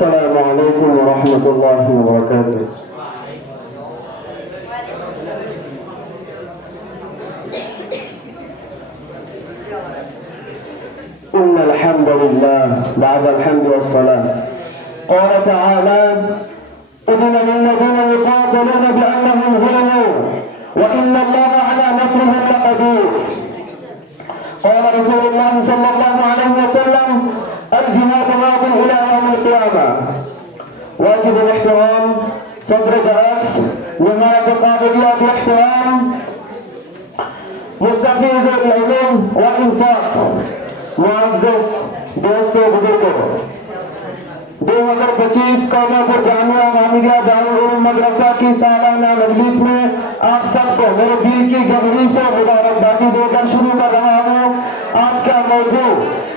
अस्सलामु अलैकुम वरहमतुल्लाहि वबरकातुहू। इन्नल हम्दुलिल्लाह बअदल हम्दि वस्सलाम। क़ाल तआला उज़िन लिल्लज़ीना युक़ातिलूना बिअन्नहुम ज़ुलिमू व इन्नल्लाहा अला नस्रिहिम लक़दीर। क़ाल रसूलुल्लाह सल्लल्लाहु अलैहि वसल्लम अल-जिहादु मादिन इला यौमिल क़ियामा। वाजिब एहतराम सदर दरस जमाअत क़ादिरिया के एहतराम मुस्तफ़ीज़ उल-उलूम व इंसाफ मुअज़्ज़ज़ दोस्तों बुजुर्गों, 2025 कौमापुर जामिया हामिदिया दारुल उलूम मदरसा की सालाना मजलिस में आप सबको मेरे दिल की गहरी से मुबारकबादी देकर शुरू कर रहा हूँ। आज का मौजू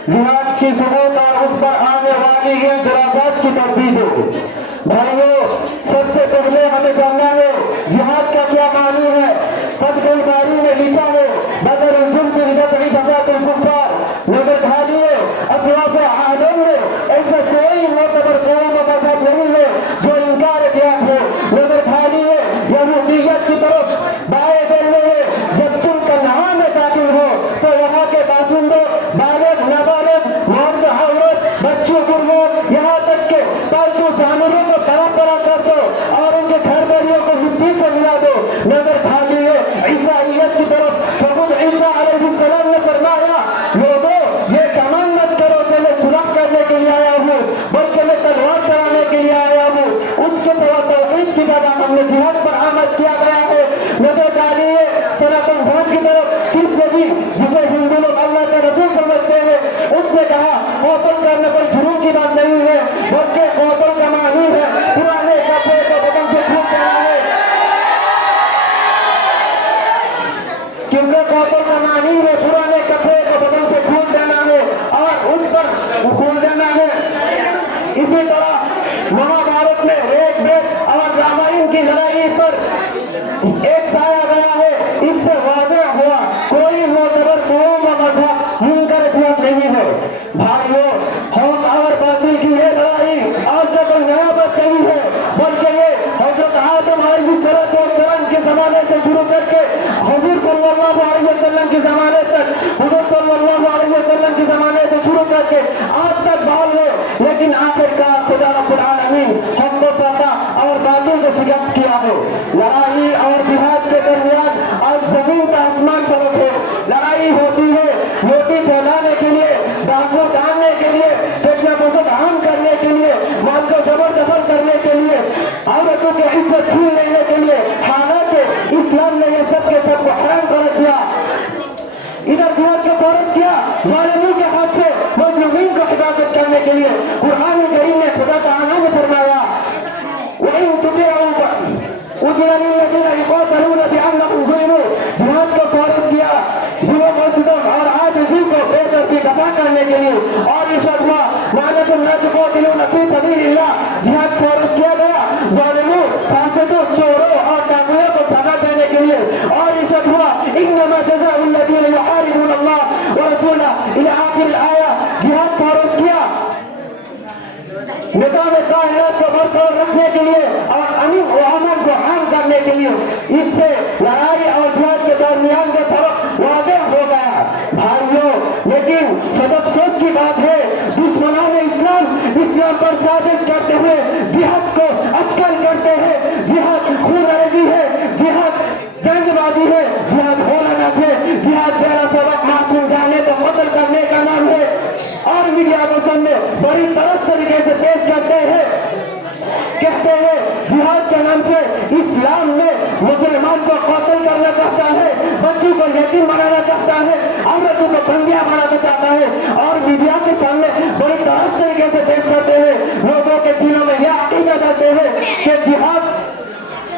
जिहाद की सबूत और उस पर आने वाली एतराज़ात की तरदीद है। भाइयों, सबसे पहले हमें जानना है जिहाद का क्या मानी है। फ़तहुल बारी में लिखा है बदरुल जुल्द बिदफ़इ फ़सादिल कुफ़्फ़ार। नजर ढालिए अतराफ़ आलम में ऐसा कोई मोतबर कौम व मज़हब नहीं है जो इनकार जिहाद है। नजर ढालिए यहूदियत की तरफ बाएं दिल में है। जब तुम कनान में दाखिल हो तो वहाँ के बासिंदों बालिग नाबालिग मर्द औरत बच्चों बुजुर्गों यहाँ तक के पालतू जानवरों को तरह तरह कर दो और उनके घर वालियों को मिट्टी से मिला दो। नजर ढालिए ईसाइयत की तरफ। खुद ईसा अलैहिस्सलाम ने फरमाया लोगों ये कमान मत करो कि मैं सुलह करने के लिए आया हूँ, बल्कि मैं तलवार चलाने के लिए आया हूँ। उसके सिवा तौहीद की जगह हमने जिहाद पर आमद किया गया है। नजर डालिए सनातन धर्म की तरफ। कृष्ण जी जिसे हिंदू लोग अल्लाह का रसूल समझते हैं, उसने कहा कौतल करने कोई जुर्म की बात नहीं है, बल्कि कौतल का मानी है पुराने कपड़े को बदन से खूब देना है। क्योंकि कौतल का मानी है पुराने कपड़े को बदन से खूब देना है और उस पर खून देना है। इसी तरह महाभारत में रेत बेत और रामायण की लड़ाई पर एक साया गया है। इससे वाज़ेह हुआ कोई मोतबर कौम व मज़हब मुनकर जिहाद नहीं है। भाइयों, हक और बातिल की ये लड़ाई आज से कोई नया बात नहीं है, बल्कि ये हज़रत आदम अलैहिस्सलाम के ज़माने से शुरू करके हुज़ूर सल्लल्लाहु अलैहि वसल्लम के ज़माने तक, हुज़ूर सल्लल्लाहु अलैहि वसल्लम के ज़माने से शुरू करके आज तक बहाल है। लेकिन आखिरकार खुदा रब्बुल आलमीन हक को साधा और बातिल को शिकस्त किया है। लड़ाई और जिहाद के दरमियान आज जमीन का आसमान फर्क है। लड़ाई होती है मोटी फैलाने के लिए, डाकू डालने के लिए, फितना फसाद आम करने के लिए, माल को जबरदखल करने के लिए, औरतों की इज्जत छीन लेने के लिए। हालांकि इस्लाम ने ये सब के सब को हराम कर दिया। इधर जिहाद को फर्ज किया ज़ालिमों के हाथ से मज़लूमीन को हिफाजत करने के लिए। कुरान करीम ने खुदा तआला ने फरमाया वइन तुतिअू उज़िन लिल्लज़ीना युक़ातिलूना बिअन्नहुम ज़ुलिमू। जिहाद को फर्ज किया जुल्म और सितम और आजिज़ी को बेदर्दी दफा करने के लिए। और इरशाद हुआ मालकुम ला तुक़ातिलूना फ़ी सबीलिल्लाह। जिहाद फर्ज किया गया ज़ालिमों, फासिकों, चोरों और डाकुओं को सजा देने के लिए। और इरशाद हुआ इन्नमा जज़ाउल लज़ीना युहारिबूना अल्लाह व रसूलहू इला आखिर आया। जिहाद फर्ज किया निज़ाम कायनात को बरकरार रखने के लिए और अमीन व अमन को आम करने के लिए। इससे लड़ाई और जिहाद के दरमियान का फर्क वाज़ेह हो गया। भाइयों, लेकिन सदअफ़सोस की बात है दुश्मनों ने इस्लाम पर साजिश करते हुए जिहाद को अस्कर करते हैं। जिहाद खून रेज़ी है, जिहाद जंगबाजी है, जिहाद होलानत है, जिहाद बेला सबक मासूम जाने को कत्ल करने का नाम है। और मीडिया को सामने बड़ी तरस तरीके से पेश करते हैं, कहते हैं जिहाद के नाम से इस्लाम में मुसलमान को कत्ल करना चाहता है, बच्चों को यतीम बनाना चाहता है, औरतों को बंदियां बनाना चाहता है। और मीडिया के सामने बड़ी तरस तरीके से पेश करते हैं। लोगों के दिलों में यह अकीदा डालते हैं कि जिहाद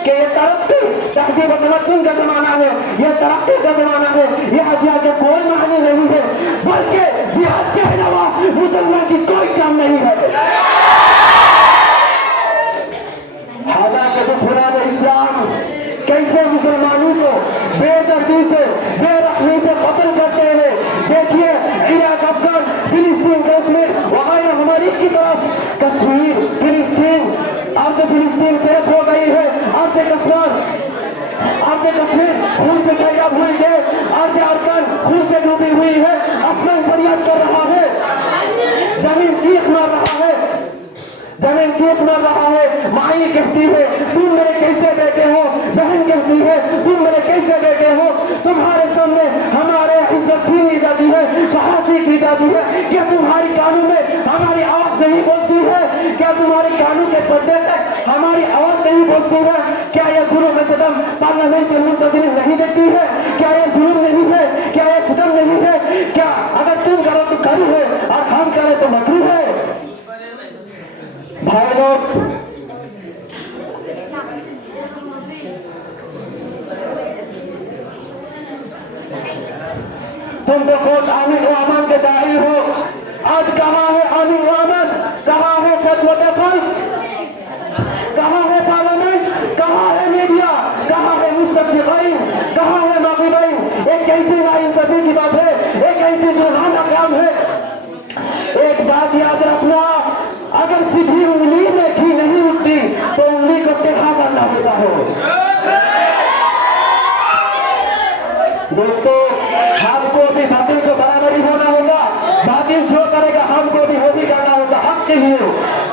के ये तरक्की तहज़ीब व तमद्दुन का ज़माना है, यह तरक्की का ज़माना है, यह जिहाद का कोई मानी नहीं है, बल्कि जिहाद के अलावा मुसलमान की कोई काम नहीं है। हालांकि दुश्मनान इस्लाम कैसे मुसलमानों को बेदर्दी से बेरहमी से कत्ल करते हैं। देखिए इराक, अफगान, फिलिस्तीन, कश्मीर वगैरह हमारी की तरफ कश्मीर अर्ज़ फिलिस्तीन सिर्फ हो गई है, अर्ज़ कश्मीर खून से सैराब हुई है, अर्ज़ अरकान खून से डूबी हुई है, आसमान फरियाद कर रहा है, जमीन चीख मार रहा है, जमीन चीख मार रहा है। माई कहती है तुम मेरे कैसे बेटे हो, बहन कहती है तुम मेरे कैसे बेटे हो, तुम्हारे सामने हमारे इज्जत छीन ली जाती है, फांसी की जाती है। क्या तुम्हारी कानून में हमारी आवाज नहीं पहुंचती है? क्या तुम्हारे कानून के पर्दे तक हमारी आवाज नहीं पहुंचती है? क्या यह जुल्म सितम पार्लियामेंट के मुंतज़िर नहीं देती है? क्या यह जुल्म नहीं है? क्या यह सितम नहीं है? क्या अगर तुम करो तो करी है और हम करें तो मकरूह है? भाई लोग, तुम तो खुद आमीन व अमान के दाई हो। आज कहाँ है आमीन व अमान? कहाँ है खिदमत खल्क़? कहाँ है पार्लियामेंट? कहाँ है मीडिया? कहाँ है मुस्तशरिक़ीन? कहाँ है माग़िबीन? एक कैसी नाइंसाफ़ी की बात है, एक कैसी जुर्माना काम है। एक बात याद रखना, अगर सीधी उंगली में घी नहीं उठती तो उंगली को टेढ़ा करना होता है। दोस्तों, हमको भी बातिल को बराबरी होना होगा, बातिल जो करेगा हमको भी वो भी करना होगा हक के लिए।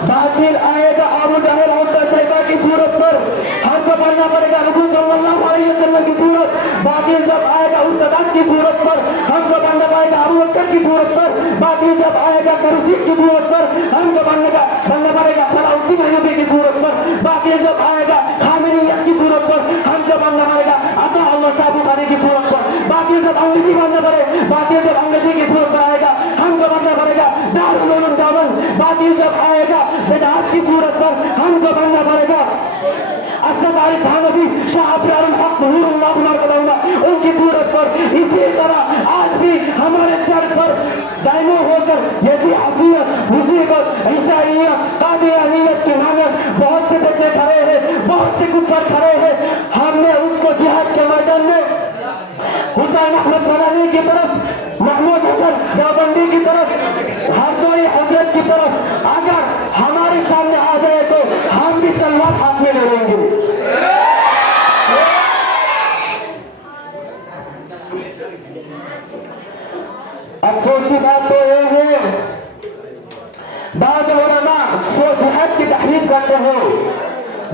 बातिल आएगा अबू जहल और शैबा की सूरत पर, हमको पढ़ना पड़ेगा रसूल सल्लल्लाहु अलैहि वसल्लम की सूरत। बातिल जब आएगा उस्ताद की सूरत पर, हमको पढ़ना पड़ेगा अबू बकर की सूरत पर। बातिल जब आएगा करसीब की सूरत पर, हमको पढ़ना पड़ेगा सलाउद्दीन अय्यूबी की सूरत पर। बातिल जब आएगा खामेनिय्यत की सूरत पर, हमको पढ़ना पड़ेगा अता अल्लाह शाह बुखारी की सूरत पर। बातिल जब अंग्रेजी पढ़ना पड़े, बातिल जब अंग्रेजी की सूरत पर आएगा हमको पढ़ना पड़ेगा दारुल उलूम देवबंद। बातिल जब आएगा बिदअत की सूरत पर, हमको पढ़ना पड़ेगा अस्सदारी थानवी शाह अब्रारुल हक नूरुल्लाह मरकज़हुल्लाह उनकी सूरत पर। इसी तरह आज भी हमारे सर पर दायमों होकर जैसी हसीयत, मुसीबत, ईसाइयत, कादियानियत की मानत बहुत से बच्चे खड़े हैं, बहुत से कुफर खड़े हैं। हमने उसको जिहाद के मैदान में हुसैन अहमद मदानी की तरफ, महमूद हसन देवबंदी की तरफ, हरदोई हजरत की तरफ अगर हमारे सामने आ जाए तो हम भी तलवार हाथ में ले लेंगे। अफसोस की बात तो ये है, बाद उलमा सो जिहाद की तहरीर करते हो,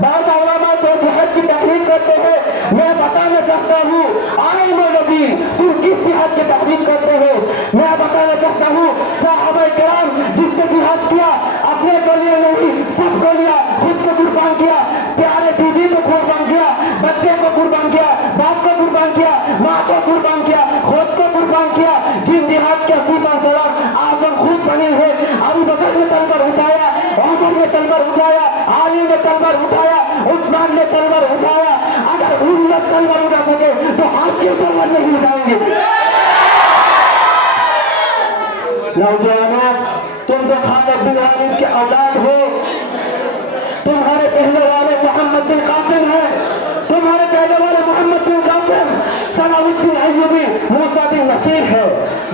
बाद उलमा सो जिहाद की तहरीर करते हैं। मैं बताना चाहता हूँ आइम नबी तुम किस जिहाद की तहरीर करते हो? मैं बताना चाहता हूँ सहाबाए किराम जिसने जिहाद किया अपने को लिए नहीं, सबको लिया, खुद को कुर्बान किया, प्यारे बीवी को कुर्बान किया, बच्चे को कुर्बान किया, बाप को कुर्बान किया, माँ को कुर्बान किया, खुद को कुर्बान किया। जिन जिहाद के सिपहसालार आजम खुद बने हैं, अबू बकर ने तलवार उठाया, उमर ने तलवार उठाया, अली ने तलवार उठाया, उस्मान ने तलवार उठाया। अगर उम्मत तलवार उठा सके तो हम क्यों तलवार नहीं उठाएंगे? नौजवानों, तुम तो खालिद बिन वलीद के औलाद हो, तुम्हारे पहले वाले मोहम्मद बिन कासिम है, तुम्हारे पहले वाले मोहम्मद बिन कासिम सलाउद्दीन अय्यूबी, मूसा बिन नसीर है।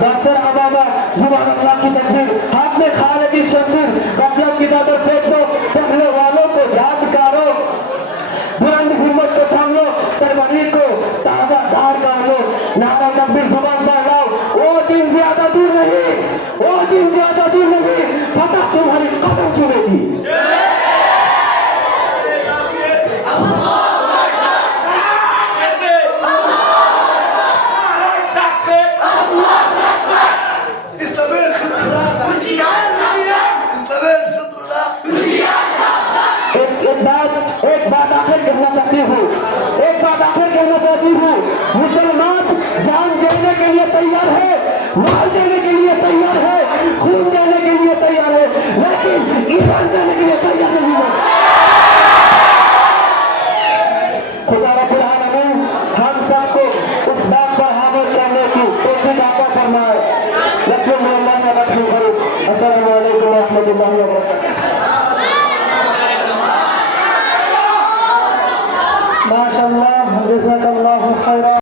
बादशाह अबाबा जुबान अल्लाह की तकबीर, हाथ में खालिद की शमशीर, गफलत की चादर फेंक दो, पहले वालों को याद करो, बुलंद हिम्मत को थाम लो, तरवारीर को ताजा धार कर लो, नारा तकबीर जुबान पर लाओ। वो दिन ज्यादा दूर नहीं, वो दिन ज्यादा दूर नहीं, फतह तुम्हारी कदम चुमेगी। एक बात आखिर कहना चाहती हूँ, एक बात आखिर कहना चाहती हूँ, मुसलमान जान देने के लिए तैयार है, माल देने के लिए तैयार है, खून देने के लिए तैयार है, लेकिन ईमान देने के लिए तैयार नहीं है। खुदा रब्बुल आलमीन हम सबको उस बात पर हाजिर करने की तौफीक अता फरमाए। अस्सलामु अलैकुम व रहमतुल्लाहि व बरकातहू। माशाअल्लाह, जज़ाकल्लाहु खैरा।